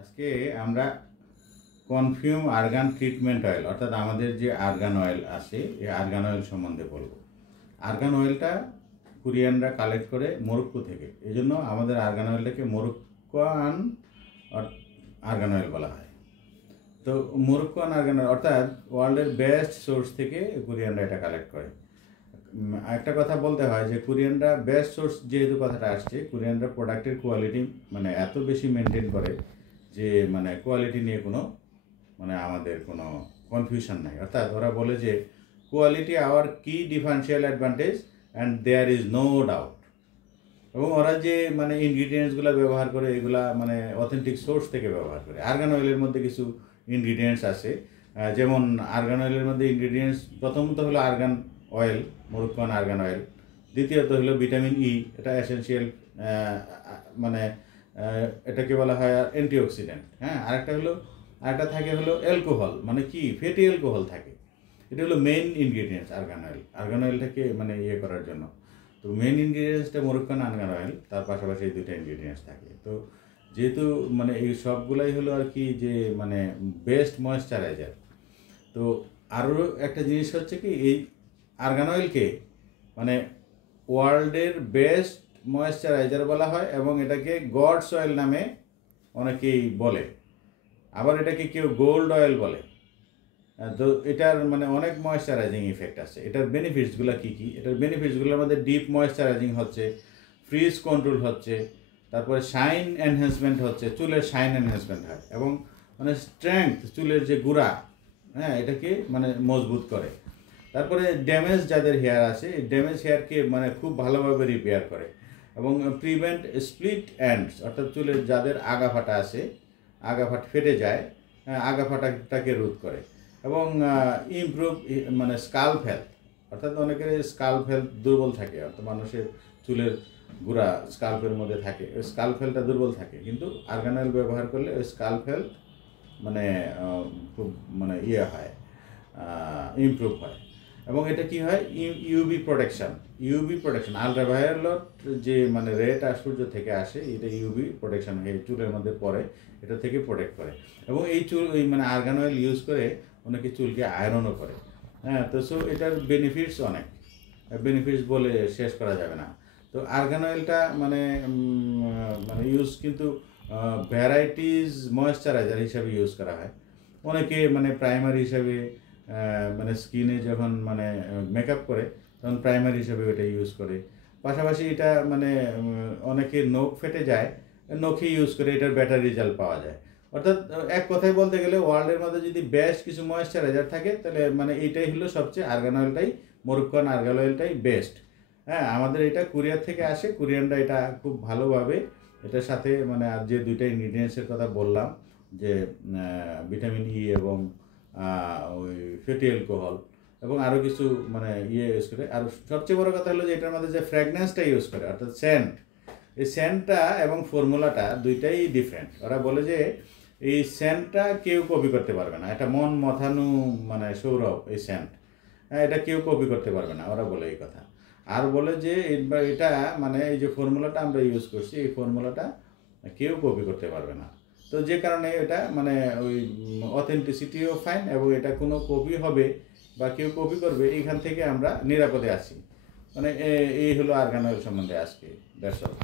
আজকে আমরা কনফিউম argon treatment oil অর্থাৎ আমাদের যে আর্গান অয়েল আছে এই আর্গান অয়েল সম্বন্ধে বলবো। আর্গান অয়েলটা কোরিয়ানরা কালেক্ট করে মরক্কো থেকে, এই জন্য আমাদের আর্গান অয়েলটাকে মরক্কোয়ান আর্গান অয়েল বলা হয়। তো মরক্কোয়ান আর্গান অয়েল অর্থাৎ ওয়ার্ল্ডের বেস্ট সোর্স থেকে কোরিয়ানরা এটা কালেক্ট করে। একটা কথা বলতে হয় যে কোরিয়ানরা বেস্ট সোর্স যেহেতু কথাটা আসছে, কোরিয়ানরা প্রোডাক্টের কোয়ালিটি মানে এত বেশি মেনটেন করে যে মানে কোয়ালিটি নিয়ে কোনো আমাদের কোনো কনফিউশন নাই। অর্থাৎ ওরা বলে যে কোয়ালিটি আওয়ার কি differential advantage and there is no doubt. এবং ওরা যে ইনগ্রিডিয়েন্টসগুলো ব্যবহার করে এগুলা অথেন্টিক সোর্স থেকে ব্যবহার করে। আর্গান অয়েলের মধ্যে কিছু ইনগ্রিডিয়েন্টস আছে, যেমন আর্গান অয়েলের মধ্যে ইনগ্রিডিয়েন্টস প্রথমত হলো আর্গান অয়েল, মরক্কোয়ান আর্গান অয়েল। দ্বিতীয়ত হলো ভিটামিন ই, এটা এসেন্সিয়াল, এটাকে বলা হয় অ্যান্টিঅক্সিডেন্ট। হ্যাঁ, আরেকটা থাকে হলো অ্যালকোহল, কি ফ্যাটি অ্যালকোহল থাকে। এটা হলো মেইন ইনগ্রিডিয়েন্টস আর্গান অয়েলটাকে ইয়ে করার জন্য। তো মেইন ইনগ্রিডিয়েন্টসটা মরক্কোয়ান আর্গান অয়েল, তার পাশাপাশি এই দুটো ইনগ্রিডিয়েন্টস থাকে। তো যেহেতু এই সবগুলাই হলো আর কি যে বেস্ট ময়েশ্চারাইজার। তো আরও একটা জিনিস হচ্ছে কি, এই আর্গান অয়েলকে ওয়ার্ল্ডের বেস্ট ময়েশ্চারাইজার বলা হয় এবং এটাকে গডস অয়েল নামে অনেকেই বলে। আবার এটাকে কেউ গোল্ড অয়েল বলে। তো এটার অনেক ময়েশ্চারাইজিং ইফেক্ট আছে। এটার বেনিফিটসগুলো কী কী? এটার বেনিফিটসগুলোর মধ্যে ডিপ ময়েশ্চারাইজিং হচ্ছে, ফ্রিজ কন্ট্রোল হচ্ছে, তারপরে শাইন এনহ্যান্সমেন্ট হচ্ছে, চুলের শাইন এনহ্যান্সমেন্ট হয় এবং স্ট্রেংথ, চুলের যে গুঁড়া, হ্যাঁ, এটাকে মজবুত করে। তারপরে ড্যামেজ যাদের হেয়ার আছে, এই ড্যামেজ হেয়ারকে খুব ভালোভাবে রিপেয়ার করে এবং প্রিভেন্ট স্প্লিট এন্ডস, অর্থাৎ চুলের যাদের আগা ফাটা আছে, আগা ফেটে যায়, আগা ফাটাটাকে রোধ করে এবং ইমপ্রুভ স্কাল্প হেলথ, অর্থাৎ অনেকের স্কাল্প হেলথ দুর্বল থাকে, অর্থাৎ মানুষের চুলের গুঁড়া স্কাল্পের মধ্যে থাকে, ওই স্কাল্প হেলথটা দুর্বল থাকে, কিন্তু আর্গান অয়েল ব্যবহার করলে ওই স্কাল্প হেলথ খুব ইয়ে হয়, ইমপ্রুভ হয়। এবং এটা কি হয়, ইউভি প্রোটেকশন, আলট্রাভায়োলেট যে রেটা সূর্য থেকে আসে, এটা ইউভি প্রোটেকশন এই চুলের মধ্যে পড়ে, এটা থেকে প্রোটেক্ট করে। এবং এই চুল আর্গান অয়েল ইউজ করে অনেকে চুলকে আয়রনও করে। হ্যাঁ, তো সো এটার বেনিফিটস অনেক, বেনিফিটস বলে শেষ করা যাবে না। তো আর্গান অয়েলটা ইউজ কিন্তু ভ্যারাইটিস ময়েশ্চারাইজার হিসাবে ইউজ করা হয়। অনেকে প্রাইমারি হিসাবে স্কিনে যখন মেকআপ করে তখন প্রাইমারি হিসাবে ওটা ইউজ করে। পাশাপাশি এটা অনেকে নখ ফেটে যায়, নখে ইউজ করে, এটার বেটার রেজাল্ট পাওয়া যায়। অর্থাৎ এক কথায় বলতে গেলে ওয়ার্ল্ডের মধ্যে যদি বেস্ট কিছু ময়েশ্চারাইজার থাকে তাহলে এইটাই হলো সবচেয়ে, আর্গান অয়েলটাই, মরক্কোয়ান আর্গান অয়েলটাই বেস্ট। হ্যাঁ, আমাদের এটা কোরিয়া থেকে আসে, কোরিয়ানরা এটা খুব ভালোভাবে এটার সাথে আর যে দুইটা ইনগ্রিডিয়েন্টসের কথা বললাম, যে ভিটামিন ই এবং ওই ফ্যাটি অ্যালকোহল এবং আরও কিছু ইয়ে ইউজ করে। আর সবচেয়ে বড় কথা হলো যে এটার মধ্যে যে ফ্র্যাগনেন্সটা ইউজ করে, অর্থাৎ সেন্ট, এই সেন্টটা এবং ফর্মুলাটা দুইটাই ডিফারেন্ট। ওরা বলে যে এই সেন্টটা কেউ কপি করতে পারবে না, এটা মন মথানু সৌরভ, এই সেন্ট, হ্যাঁ, এটা কেউ কপি করতে পারবে না, ওরা বলে এই কথা। আর বলে যে এটা এই যে ফর্মুলাটা আমরা ইউজ করছি, এই ফর্মুলাটা কেউ কপি করতে পারবে না। তো যে কারণে এটা ওই অথেন্টিসিটিও ফাইন এবং এটা কোনো কপি হবে বা কেউ কপি করবে এইখান থেকে আমরা নিরাপদে আছি। এই হলো আর্গান অয়েল সম্বন্ধে আজকে। That's all.